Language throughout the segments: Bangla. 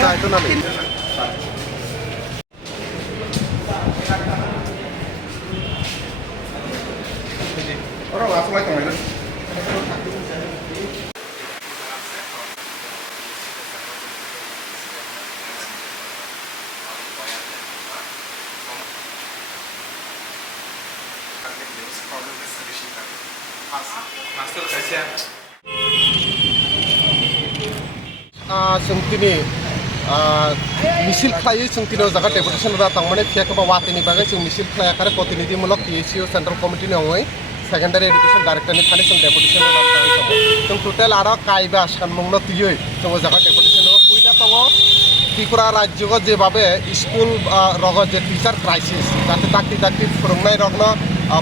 itu nanti. Orang langsung aja kemana? Sungtini misil khlai sungtini jaga deputation ra tangmane phia ka watini bagai sung misil khlai kare protinidhi mulok PSU Central Committee ni ongoi Secondary Education Director ni thani sung deputation ra tang sung total ara kaiba sanmungno tiyoi sung jaga deputation ro puila tongo Tripura rajyo jebabe school rogo je teacher crisis jate takti phurungnai rokno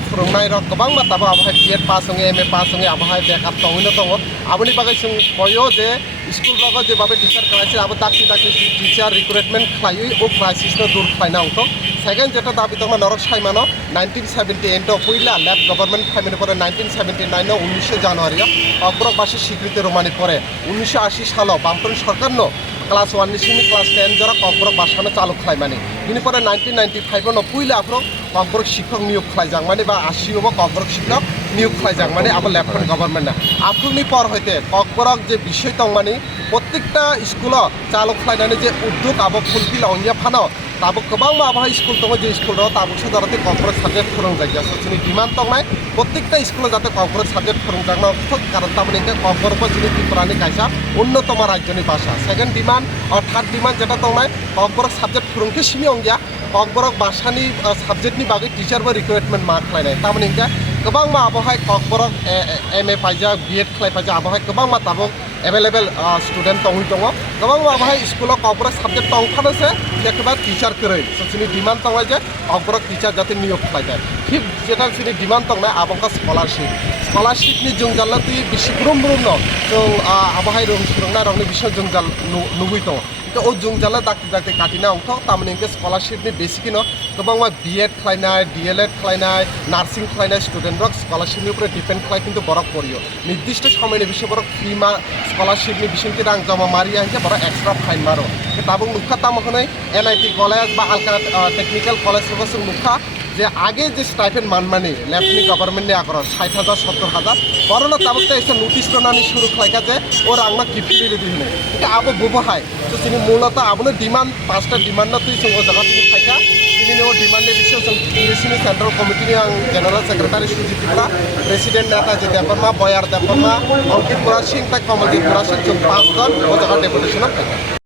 phurungnai rok gobang mataba abhai B.Ed pass honge M.A pass honge abhai backup tongo tongo aboni bagai sung koyo je school rogo jebabe teacher crisis abo takti teacher recruitment khlaioi o crisis no dur khlaina ongto second jeta dabi tongo norok saimano 1978 to puila lab government famine pore 1979 no 19 January অগ্রক বাসী স্বীকৃতি রোমানি পরে 1980 সাল বামপন্থী সরকার নো ক্লাস 1 নিশিনি ক্লাস 10 জরা অগ্রক বাসানো চালু খাইমানি ইনি পরে 1995 নো পুইলা আফ্রো অগ্রক শিক্ষক নিয়োগ খাইজাং মানে বা 80 ও অগ্রক শিক্ষক নিয়োগ খাইজাং মানে আবার লেফটেন্ট গভর্নমেন্ট না আফ্রুনি পর হইতে অগ্রক যে বিষয় তং মানে প্রত্যেকটা স্কুল চালু খাইনানি যে উদ্যোগ আবো ফুলফিল অনিয়া ফানো তাবো গোবাং আবহাওয়া স্কুল দङ যে স্কুল দङ তাবো সাধারণত কর্পোরেট সাবজেক্ট फोरोंजाय जायो जोंनि डिमान्ड दंनाय प्रत्येकटा स्कुलाव जाते कर्पोरेट साबजेक्ट फोरोंजानो कारण तारमाने ककबरखौ जोंनि त्रिपुरानि कायसा उन्नतम राज्यनि भाषा सेकेंड डिमान्ड और थार्ड डिमान्ड जेटा दंनाय ककबरक साबजेक्ट फोरोंथि सिमी अंगिया ककबरक भाषानि साबजेक्टनि बागै टिचारबो रिक्रुटमेन्ट मा खालायनाय तारमाने गोबां मा आबहाय ककबरक M.A पाइजा B.Ed खालाय पाइजा आबहाय गोबां मा ताबो एभेलेबल स्टुडेन्ट दङ गोबां मा आबहाय स्कुलाव ककबरक साबजेक्ट दंखानोसो एकेबार टिचार करै जोंनि डिमान्ड दङ जे ककबरक टिचार जाते नियोग खालायनाय थिग जेटा जोंनि डिमान्ड दंनाय आबहाय स्कलारशिपनि जोंजालना तुइ बिसि ब्रुम न जों आबहाय रोंनाय रंनि बिसय जोंजाल नुबै दङ तो ओ जोंजाला दाक्ति काटिना अंथ तारमाने स्कलारशिपनि बेसिकनो गोबां मा B.Ed खालायनाय D.L.Ed खालायनाय नार्सिं खालायनाय स्टुडेन्ट रक स्कलारशिपनि उपर डिपेन्ड खालाय किन्तु बरक परियो निर्दिष्ट समयनि बिसय बरक फी मा स्कलारशिपनि बिसंति रां जमा मारिया हिसाब बरक एक्सट्रा फाइन मारो ताबो नुखा तामखनै NIT कलेज बा आलका टेक्निकल कलेज फोरखौ नुखा যে আগে যে স্টাইপেন্ড মানমানি লেফটেন্ট গভর্নমেন্টনি আগর 60,000 70,000 বরণ তাবকতে এসে নোটিস টনানি শুরু খাইকা যে ও রাংমা কিফিলি রেডি হনে এটা আবো বুবহাই তো তিনি মূলত আবনো ডিমান্ড পাঁচটা ডিমান্ড না তুই সঙ্গ জায়গা তিনি খাইকা তিনি ও ডিমান্ডের বিষয় PSU সেন্ট্রাল কমিটি আং general secretary Sujit Tripura president নেতা যে দেববর্মা বয়ার দেববর্মা অঙ্কিত বরা সিং তাক কমলজিৎ বরা সিং 5 জন ও জায়গা ডেপুটেশন খাইকা